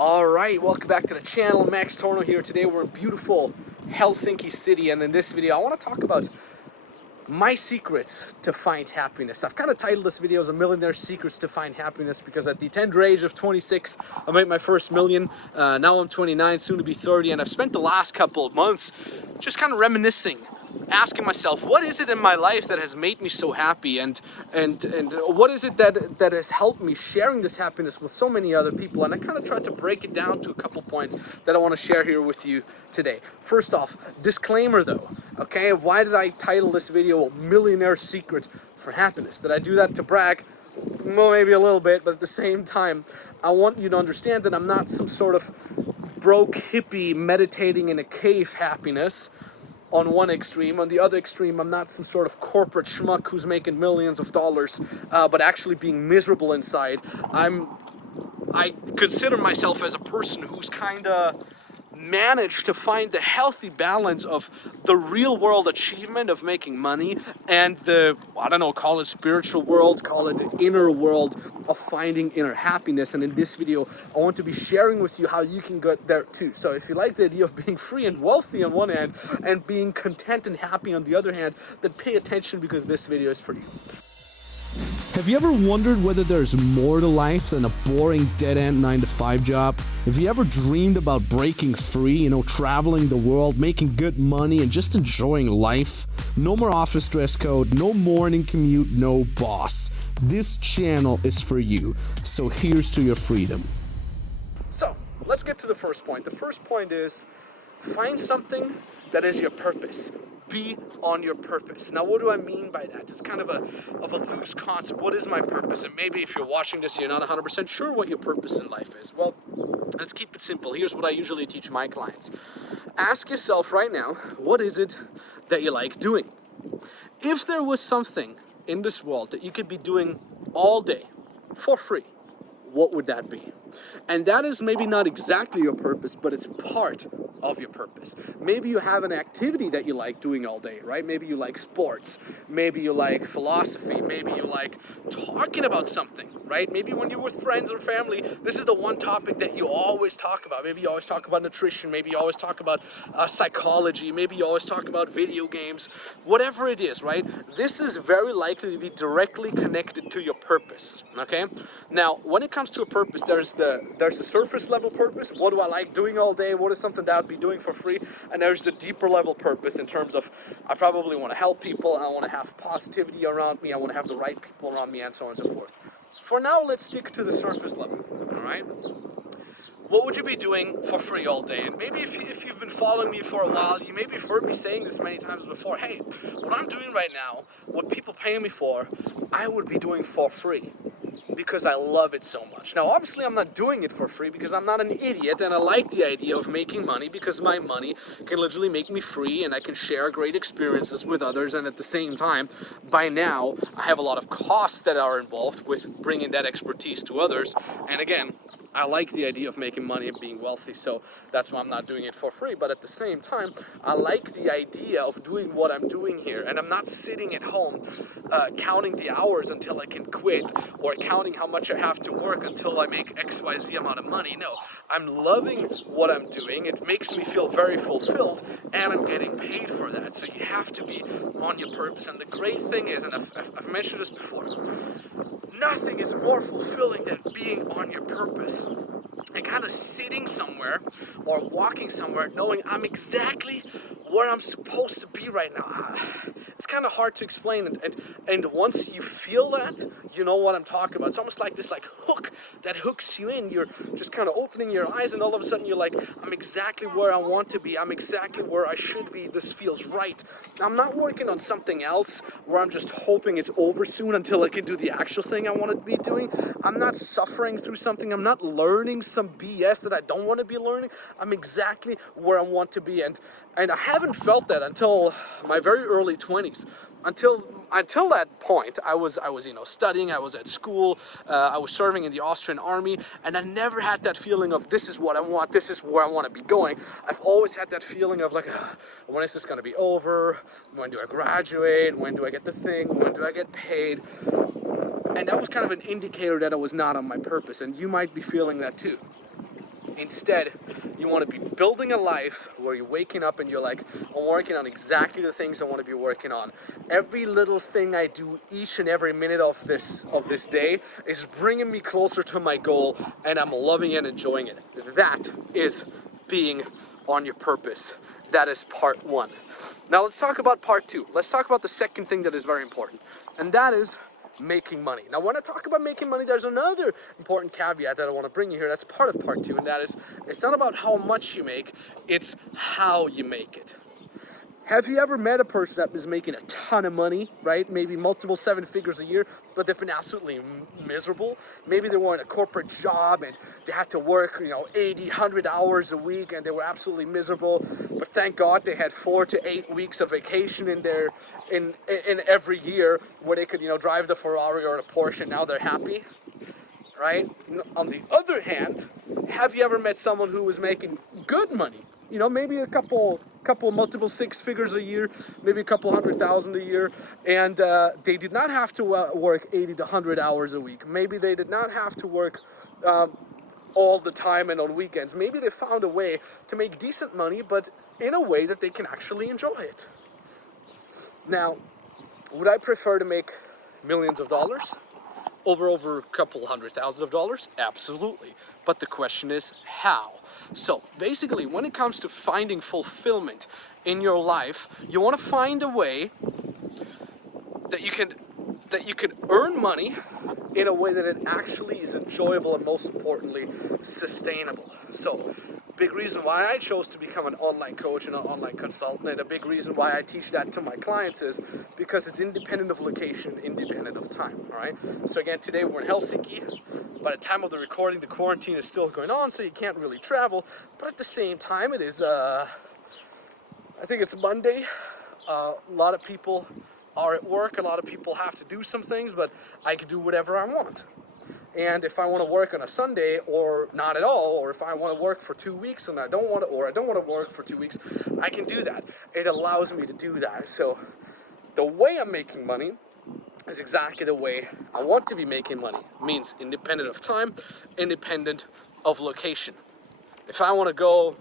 Alright, welcome back to the channel. Max Tornow here. Today we're in beautiful Helsinki city, and in this video I want to talk about my secrets to find happiness. I've kind of titled this video as a Millionaire Secrets to Find Happiness because at the tender age of 26 I made my first million. Now I'm 29, soon to be 30, and I've spent the last couple of months just kind of reminiscing, asking myself, what is it in my life that has made me so happy, and what is it that has helped me sharing this happiness with so many other people. And I kind of tried to break it down to a couple points that I want to share here with you today. First off, disclaimer though, okay? Why did I title this video Millionaire Secret for Happiness? Did I do that to brag? Well, maybe a little bit, but at the same time I want you to understand that I'm not some sort of broke hippie meditating in a cave happiness on one extreme. On the other extreme, I'm not some sort of corporate schmuck who's making millions of dollars, but actually being miserable inside. I consider myself as a person who's kind of managed to find the healthy balance of the real world achievement of making money and the, I don't know, call it spiritual world, call it the inner world of finding inner happiness. And in this video I want to be sharing with you how you can get there too. So if you like the idea of being free and wealthy on one hand and being content and happy on the other hand, then pay attention because this video is for you. Have you ever wondered whether there's more to life than a boring dead-end 9-to-5 job? Have you ever dreamed about breaking free, traveling the world, making good money, and just enjoying life? No more office dress code, no morning commute, no boss. This channel is for you, so here's to your freedom. So, let's get to the first point. The first point is, find something that is your purpose. Be on your purpose. Now, what do I mean by that? It's kind of a loose concept. What is my purpose? And maybe if you're watching this, you're not 100% sure what your purpose in life is. Well, let's keep it simple. Here's what I usually teach my clients. Ask yourself right now, what is it that you like doing? If there was something in this world that you could be doing all day for free, what would that be? And that is maybe not exactly your purpose, but it's part of your purpose. Maybe you have an activity that you like doing all day, right? Maybe you like sports, maybe you like philosophy, maybe you like talking about something, right? Maybe when you're with friends or family, this is the one topic that you always talk about. Maybe you always talk about nutrition, maybe you always talk about psychology, maybe you always talk about video games, whatever it is, right? This is very likely to be directly connected to your purpose, okay? Now, when it comes to a purpose, there's the surface level purpose. What do I like doing all day? What is something that I'd be doing for free? And there's the deeper level purpose in terms of I probably want to help people, I want to have positivity around me, I want to have the right people around me, and so on and so forth. For now, let's stick to the surface level, all right? What would you be doing for free all day? And maybe if you've been following me for a while, you maybe have heard me saying this many times before. Hey, what I'm doing right now, what people pay me for, I would be doing for free, because I love it so much. Now, obviously, I'm not doing it for free because I'm not an idiot, and I like the idea of making money because my money can literally make me free and I can share great experiences with others. And at the same time, by now, I have a lot of costs that are involved with bringing that expertise to others. And again, I like the idea of making money and being wealthy, so that's why I'm not doing it for free. But at the same time, I like the idea of doing what I'm doing here, and I'm not sitting at home counting the hours until I can quit, or counting how much I have to work until I make XYZ amount of money. No, I'm loving what I'm doing. It makes me feel very fulfilled, and I'm getting paid for that. So you have to be on your purpose. And the great thing is, and I've mentioned this before, nothing is more fulfilling than being on your purpose and kind of sitting somewhere or walking somewhere knowing I'm exactly where I'm supposed to be right now. It's kind of hard to explain, and once you feel that, you know what I'm talking about. It's almost like this hook that hooks you in. You're just kind of opening your eyes, and all of a sudden you're like, I'm exactly where I want to be. I'm exactly where I should be. This feels right. I'm not working on something else where I'm just hoping it's over soon until I can do the actual thing I want to be doing. I'm not suffering through something. I'm not learning some BS that I don't want to be learning. I'm exactly where I want to be, and I haven't felt that until my very early 20s. Until that point, I was studying, I was at school, I was serving in the Austrian army, and I never had that feeling of this is what I want, this is where I want to be going. I've always had that feeling of when is this going to be over? When do I graduate? When do I get the thing? When do I get paid? And that was kind of an indicator that I was not on my purpose, and you might be feeling that too. Instead, you want to be building a life where you're waking up and you're like, I'm working on exactly the things I want to be working on. Every little thing I do each and every minute of this day is bringing me closer to my goal, and I'm loving and enjoying it. That is being on your purpose. That is part one. Now let's talk about part two. Let's talk about the second thing that is very important, and that is making money. Now when I talk about making money, there's another important caveat that I want to bring you here. That's part of part two, and that is, it's not about how much you make, it's how you make it. Have you ever met a person that is making a ton of money, right? Maybe multiple 7 figures a year, but they've been absolutely miserable. Maybe they were in a corporate job and they had to work, 80, 100 hours a week, and they were absolutely miserable. But thank God they had 4 to 8 weeks of vacation in every year where they could, drive the Ferrari or the Porsche, and now they're happy, right? On the other hand, have you ever met someone who was making good money? Maybe a couple multiple 6 figures a year, maybe a couple 100,000 a year, and they did not have to work 80 to 100 hours a week. Maybe they did not have to work all the time and on weekends. Maybe they found a way to make decent money, but in a way that they can actually enjoy it. Now, would I prefer to make millions of dollars over a couple $100,000? Absolutely. But the question is how? So basically, when it comes to finding fulfillment in your life, you want to find a way that you can earn money in a way that it actually is enjoyable and, most importantly, sustainable. So big reason why I chose to become an online coach and an online consultant, and a big reason why I teach that to my clients, is because it's independent of location, independent of time. All right. So again, today we're in Helsinki. By the time of the recording, the quarantine is still going on, so you can't really travel. But at the same time, it is I think it's Monday. A lot of people are at work. A lot of people have to do some things, but I can do whatever I want. And if I want to work on a Sunday or not at all, or if I want to work for 2 weeks and I don't want to work for 2 weeks, I can do that. It allows me to do that. So the way I'm making money is exactly the way I want to be making money. It means independent of time, independent of location. If I want to go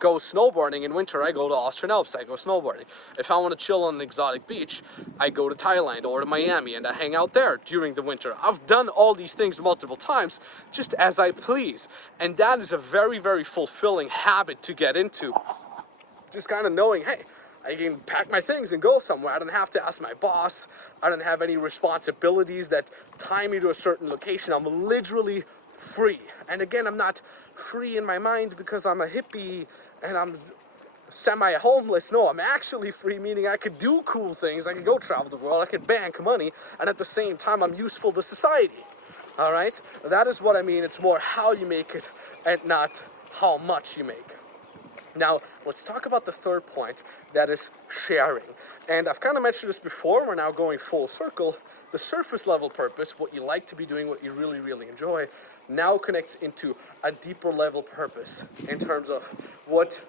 snowboarding in winter, I go to Austrian Alps, I go snowboarding. If I want to chill on an exotic beach, I go to Thailand or to Miami and I hang out there during the winter. I've done all these things multiple times, just as I please. And that is a very, very fulfilling habit to get into. Just kind of knowing, hey, I can pack my things and go somewhere. I don't have to ask my boss. I don't have any responsibilities that tie me to a certain location. I'm literally free. And again, I'm not free in my mind because I'm a hippie and I'm semi-homeless. No, I'm actually free, meaning I could do cool things. I could go travel the world. I could bank money. And at the same time, I'm useful to society. All right? That is what I mean. It's more how you make it and not how much you make. Now, let's talk about the third point, that is sharing. And I've kind of mentioned this before, we're now going full circle. The surface level purpose, what you like to be doing, what you really, really enjoy, now connects into a deeper level purpose in terms of what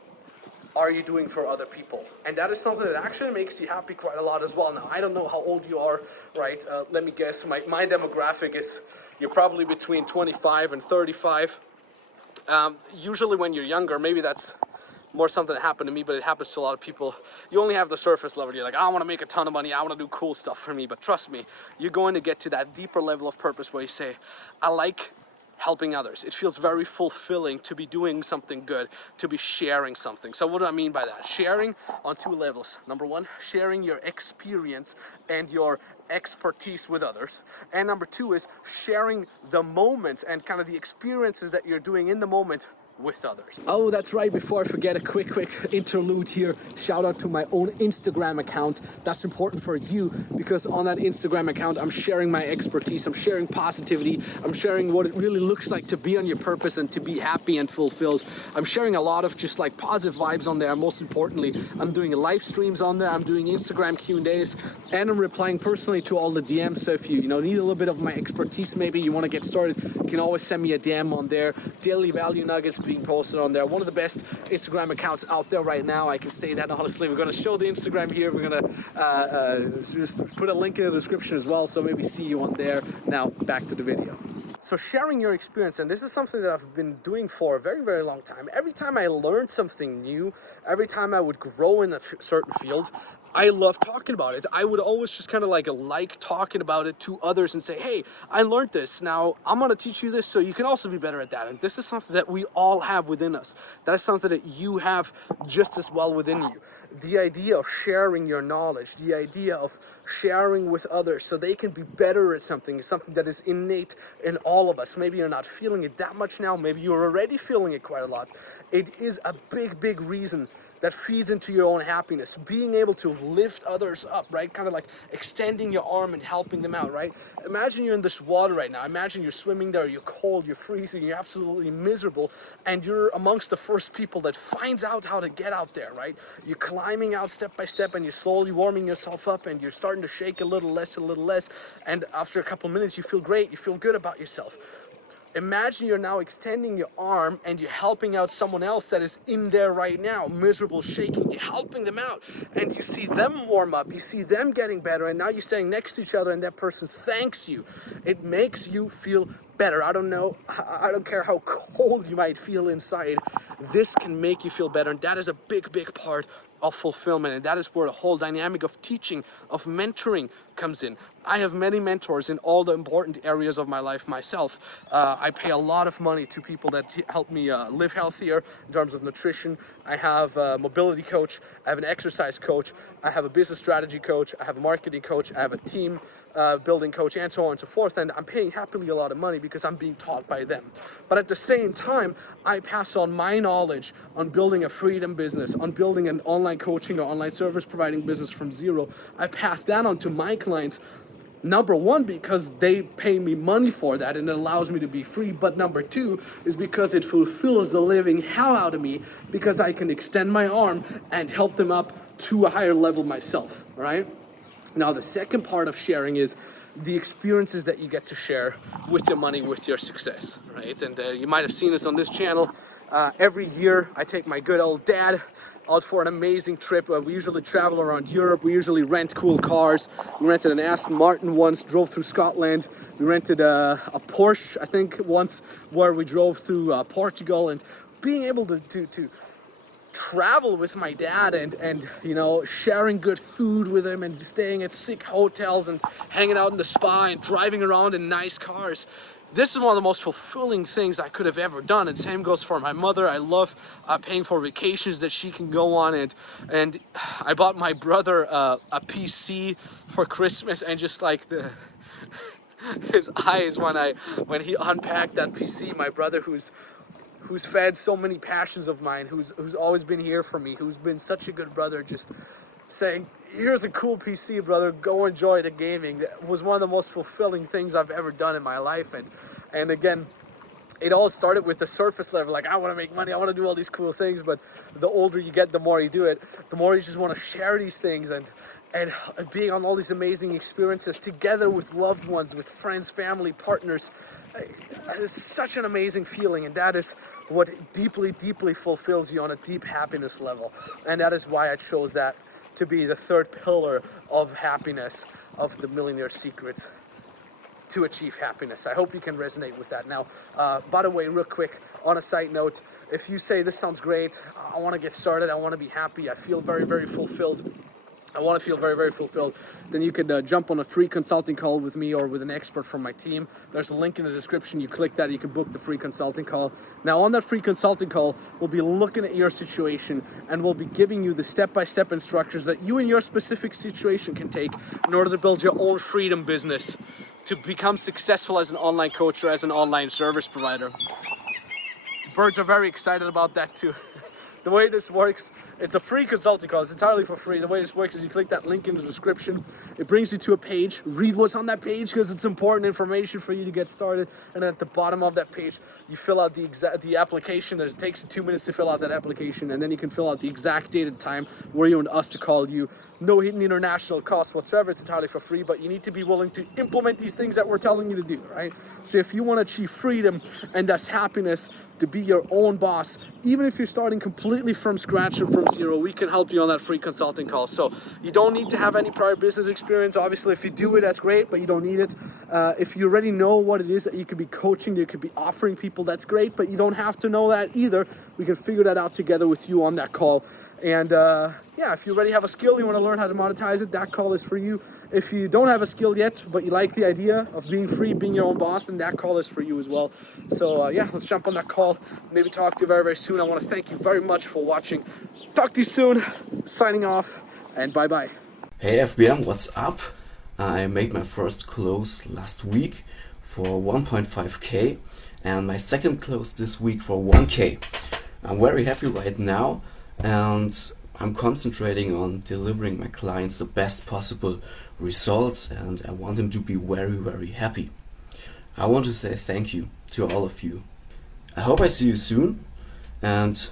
are you doing for other people. And that is something that actually makes you happy quite a lot as well. Now, I don't know how old you are, right? Let me guess, my demographic is, you're probably between 25 and 35. Usually when you're younger, maybe that's more something that happened to me, but it happens to a lot of people. You only have the surface level. You're like, I want to make a ton of money. I want to do cool stuff for me. But trust me, you're going to get to that deeper level of purpose where you say, I like helping others. It feels very fulfilling to be doing something good, to be sharing something. So what do I mean by that? Sharing on 2 levels. Number 1, sharing your experience and your expertise with others. And number 2 is sharing the moments and kind of the experiences that you're doing in the moment with others. Oh, that's right. Before I forget, a quick interlude here. Shout out to my own Instagram account. That's important for you because on that Instagram account, I'm sharing my expertise. I'm sharing positivity. I'm sharing what it really looks like to be on your purpose and to be happy and fulfilled. I'm sharing a lot of just like positive vibes on there. Most importantly, I'm doing live streams on there. I'm doing Instagram Q&As and I'm replying personally to all the DMs. So if you need a little bit of my expertise, maybe you want to get started, you can always send me a DM on there. Daily value nuggets being posted on there. One of the best Instagram accounts out there right now. I can say that honestly. We're going to show the Instagram here. We're going to just put a link in the description as well. So maybe see you on there. Now back to the video. So sharing your experience, and this is something that I've been doing for a very, very long time. Every time I learned something new, every time I would grow in a certain field, I love talking about it. I would always just kind of like talking about it to others and say, hey, I learned this. Now I'm going to teach you this so you can also be better at that. And this is something that we all have within us. That is something that you have just as well within you. The idea of sharing your knowledge, the idea of sharing with others so they can be better at something is something that is innate in all of us. Maybe you're not feeling it that much now. Maybe you're already feeling it quite a lot. It is a big, big reason that feeds into your own happiness. Being able to lift others up, right? Kind of like extending your arm and helping them out, right? Imagine you're in this water right now. Imagine you're swimming there, you're cold, you're freezing, you're absolutely miserable, and you're amongst the first people that finds out how to get out there, right? You're climbing out step by step and you're slowly warming yourself up and you're starting to shake a little less, and after a couple minutes you feel great, you feel good about yourself. Imagine you're now extending your arm and you're helping out someone else that is in there right now, miserable, shaking. You're helping them out and you see them warm up, you see them getting better, and now you're standing next to each other and that person thanks you. It makes you feel better. I don't care how cold you might feel inside. This can make you feel better, and that is a big, big part of fulfillment, and that is where the whole dynamic of teaching, of mentoring comes in. I have many mentors in all the important areas of my life myself. I pay a lot of money to people that help me live healthier in terms of nutrition. I have a mobility coach, I have an exercise coach, I have a business strategy coach, I have a marketing coach, I have a team building coach, and so on and so forth, and I'm paying happily a lot of money because I'm being taught by them. But at the same time, I pass on my knowledge on building a freedom business, on building an online coaching or online service providing business from zero. I pass that on to my clients. Number one, because they pay me money for that and it allows me to be free. But number two is because it fulfills the living hell out of me because I can extend my arm and help them up to a higher level myself, right? Now, the second part of sharing is the experiences that you get to share with your money, with your success, right? And you might have seen this on this channel. Every year, I take my good old dad out for an amazing trip. We usually travel around Europe. We usually rent cool cars. We rented an Aston Martin once, drove through Scotland. We rented a Porsche, I think, once, where we drove through Portugal. And being able to travel with my dad and you know, sharing good food with him and staying at sick hotels and hanging out in the spa and driving around in nice cars. This is one of the most fulfilling things I could have ever done, and same goes for my mother. I love paying for vacations that she can go on, and I bought my brother a PC for Christmas, and just like his eyes when he unpacked that PC, my brother who's fed so many passions of mine, who's always been here for me, who's been such a good brother, just saying, here's a cool PC, brother, go enjoy the gaming. That was one of the most fulfilling things I've ever done in my life. And again, it all started with the surface level, like, I want to make money, I want to do all these cool things, but the older you get, the more you do it, the more you just want to share these things and being on all these amazing experiences together with loved ones, with friends, family, partners. It's such an amazing feeling, and that is what deeply, deeply fulfills you on a deep happiness level. And that is why I chose that to be the third pillar of happiness, of the Millionaire Secrets to achieve happiness. I hope you can resonate with that. Now, by the way, real quick, on a side note, if you say, this sounds great, I want to get started, I want to be happy, I feel very, very fulfilled, I want to feel very, very fulfilled, then you could jump on a free consulting call with me or with an expert from my team. There's a link in the description. You click that, you can book the free consulting call. Now, on that free consulting call, we'll be looking at your situation and we'll be giving you the step-by-step instructions that you in your specific situation can take in order to build your own freedom business, to become successful as an online coach or as an online service provider. Birds are very excited about that too. The way this works, it's a free consulting call. It's entirely for free. The way this works is you click that link in the description. It brings you to a page. Read what's on that page because it's important information for you to get started. And then at the bottom of that page, you fill out the application. It takes 2 minutes to fill out that application. And then you can fill out the exact date and time where you want us to call you. No hidden international cost whatsoever. It's entirely for free, but you need to be willing to implement these things that we're telling you to do, right? So if you want to achieve freedom and thus happiness to be your own boss. Even if you're starting completely from scratch or from zero, we can help you on that free consulting call. So you don't need to have any prior business experience. Obviously, if you do it, that's great, but you don't need it. If you already know what it is that you could be coaching, you could be offering people, that's great, but you don't have to know that either. We can figure that out together with you on that call. And yeah, if you already have a skill, you want to learn how to monetize it, that call is for you. If you don't have a skill yet, but you like the idea of being free, being your own boss, then that call is for you as well. So yeah, let's jump on that call. Maybe talk to you very, very soon. I want to thank you very much for watching. Talk to you soon. Signing off, and bye-bye. Hey FBM, what's up? I made my first close last week for 1.5k and my second close this week for 1k. I'm very happy right now, and I'm concentrating on delivering my clients the best possible results, and I want them to be very, very happy. I want to say thank you to all of you. I hope I see you soon, and